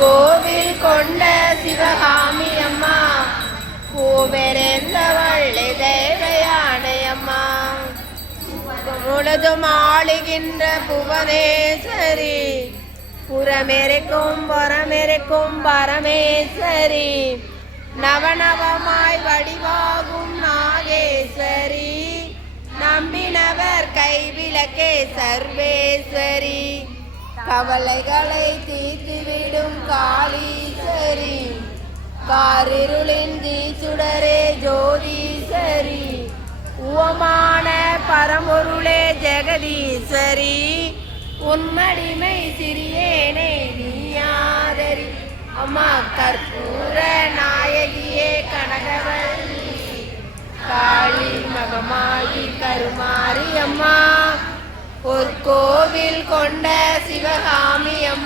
கோவில் கொண்ட சிவகாமி அம்மா பூவெறிந்த வள்ளி தேவையானை முழுதும் ஆளுகின்ற புவனேஸ்வரி புறமெருக்கும் புறமெருக்கும் பரமேஸ்வரி நவநவமாய் வடிவாகும் நாகேஸ்வரி நம்பினவர் கைவிளக்கே சர்வேஸ்வரி. கவலைகளை தீர்த்துவிடும் காளீஸ்வரி காரிருளின் தீச்சுடரே ஜோதீஸ்வரி உவமான பரம்பொருளே ஜெகதீஸ்வரி உன்மடிமை சிறியேனே நீயாதரி. அம்மா கற்பூர நாயகியே கனகவல்லி. காளி மகமாயி கருமாரி அம்மா பொற்கோ கொண்ட சிவகாமி அம்மா.